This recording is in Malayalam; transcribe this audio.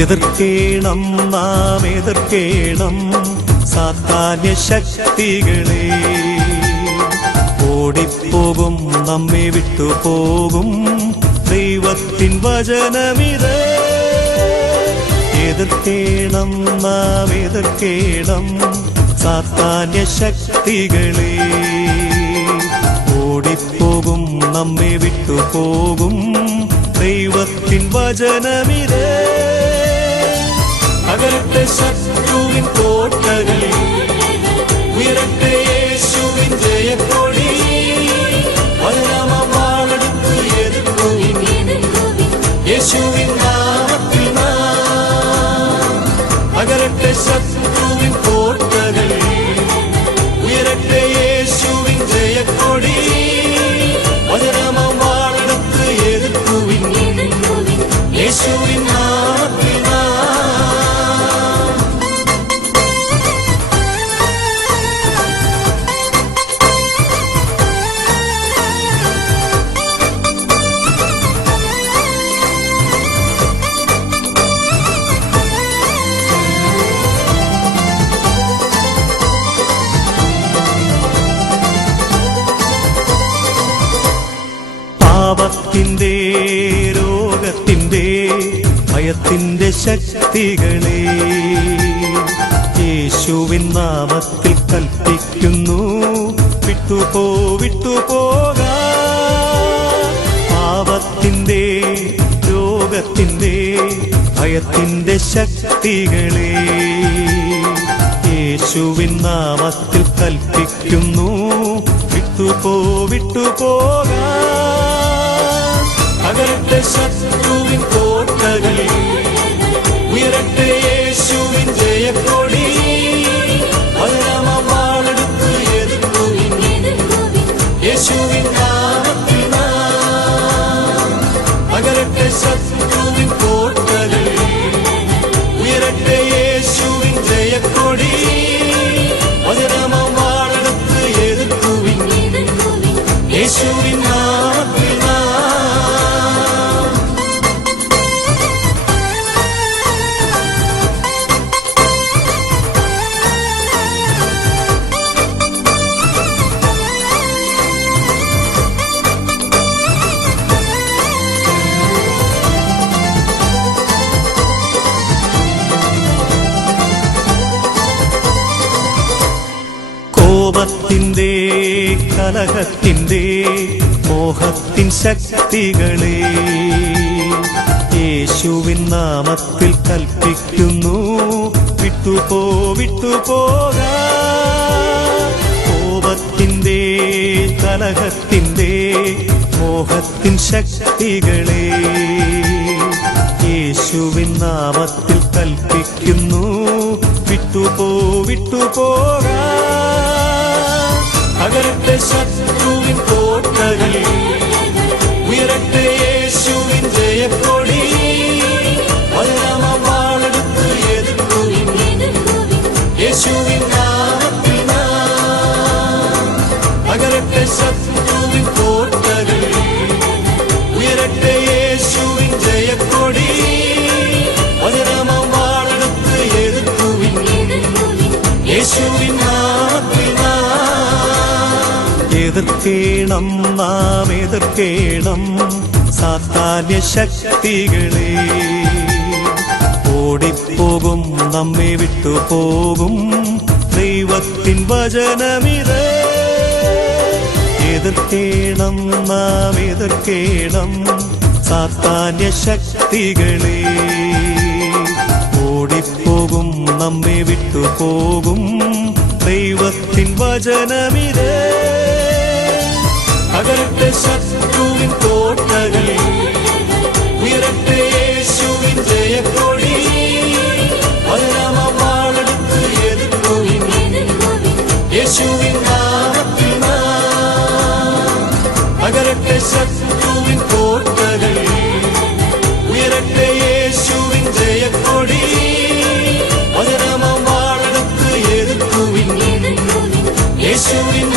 എതിർക്കേണം നാം എതിർക്കേണം സാത്താന്യ ശക്തികളെ. ഓടിപ്പോകും നമ്മെ വിട്ടുപോകും ദൈവത്തിൻ വചനമിത്. എതിർക്കേണം നാം എതിർക്കേണം സാത്താന്യ ശക്തികളെ. ഓടിപ്പോകും നമ്മെ വിട്ടുപോകും ദൈവത്തിൻ വചനമിത്. അകലത്തെ ശത്രുവിൻ കോട്ടകൾ, ഉയരട്ടെ യേശുവിൻ ജയക്കൊടി. പതിനാമാം വാളെടുത്ത് എതിർക്കുവിൻ യേശുവിൻ നാമത്തിൽ നാം. അകലത്തെ ശത്രുവിൻ കോട്ടകൾ, ഉയരട്ടെ യേശുവിൻ ജയക്കൊടി. പതിനാമാം വാളെടുത്ത് എതിർക്കുവിൻ യേശുവിൻ നാമത്തിൽ നാം. പാപത്തിൻ്റെ രോഗത്തിൻ്റെ ഭയത്തിൻ്റെ ശക്തികളെ യേശുവിൻ നാമത്തിൽ കൽപ്പിക്കുന്നു, വിട്ടുപോകാ. പാപത്തിൻ്റെ രോഗത്തിൻ്റെ ഭയത്തിൻ്റെ ശക്തികളെ യേശുവിൻ നാമത്തിൽ കൽപ്പിക്കുന്നു, വിട്ടുപോകാ. അകലത്തെ ശത്രുവിൻ കോട്ടകൾ, ഉയരട്ടെ യേശുവിൻ ജയക്കൊടി. പതിനാമാം വാളെടുത്ത് എതിർക്കുവിൻ യേശുവിൻ നാമത്തിൽ നാം. അകലത്തെ ശത്രുവിൻ കോട്ടകൾ, ഉയരട്ടെ യേശുവിൻ ജയക്കൊടി. പതിനാമാം വാളെടുത്ത് എതിർക്കുവിൻ യേശുവിൻ നാമത്തിൽ നാം. കോപത്തിൻ്റെ കലഹത്തിൻ്റെ മോഹത്തിൻ ശക്തികളെ യേശുവിൻ നാമത്തിൽ കൽപ്പിക്കുന്നു, വിട്ടുപോകാ. കോപത്തിൻ്റെ കലഹത്തിൻ്റെ മോഹത്തിൻ ശക്തികളെ യേശുവിൻ നാമത്തിൽ കൽപ്പിക്കുന്നു, വിട്ടുപോകാ. അകലത്തെ ശത്രുവിൻ കോട്ടകൾ, ഉയരട്ടെ യേശുവിൻ ജയക്കൊടി. പതിനാമാം വാളെടുത്ത് എതിർക്കുവിൻ യേശുവിൻ നാമത്തിൽ നാം. അകലത്തെ ശത്രുവിൻ കോട്ടകൾ, ഉയരട്ടെ യേശുവിൻ ജയക്കൊടി. പതിനാമാം വാളെടുത്ത് എതിർക്കുവിൻ യേശുവിൻ നാമത്തിൽ നാം. എതിർക്കേണം നാം എതിർക്കേണം സാത്താന്യ ശക്തികളെ. ഓടിപ്പോകും നമ്മെ വിട്ടുപോകും ദൈവത്തിൻ വചനമിത്. എതിർക്കേണം നാം എതിർക്കേണം സാത്താന്യ ശക്തികളെ. ഓടിപ്പോകും നമ്മെ വിട്ടുപോകും ദൈവത്തിൻ വചനമിത്. അകലത്തെ ശത്രുവിൻ കോട്ടകൾ, ഉയരട്ടെ യേശുവിൻ ജയക്കൊടി. പതിനാമാം വാളെടുത്ത് എതിർക്കുവിൻ യേശുവിൻ നാമത്തിൽ നാം. അകലത്തെ ശത്രുവിൻ കോട്ടകൾ, ഉയരട്ടെ യേശുവിൻ ജയക്കൊടി. പതിനാമാം വാളെടുത്ത് എതിർക്കുവിൻ യേശുവിൻ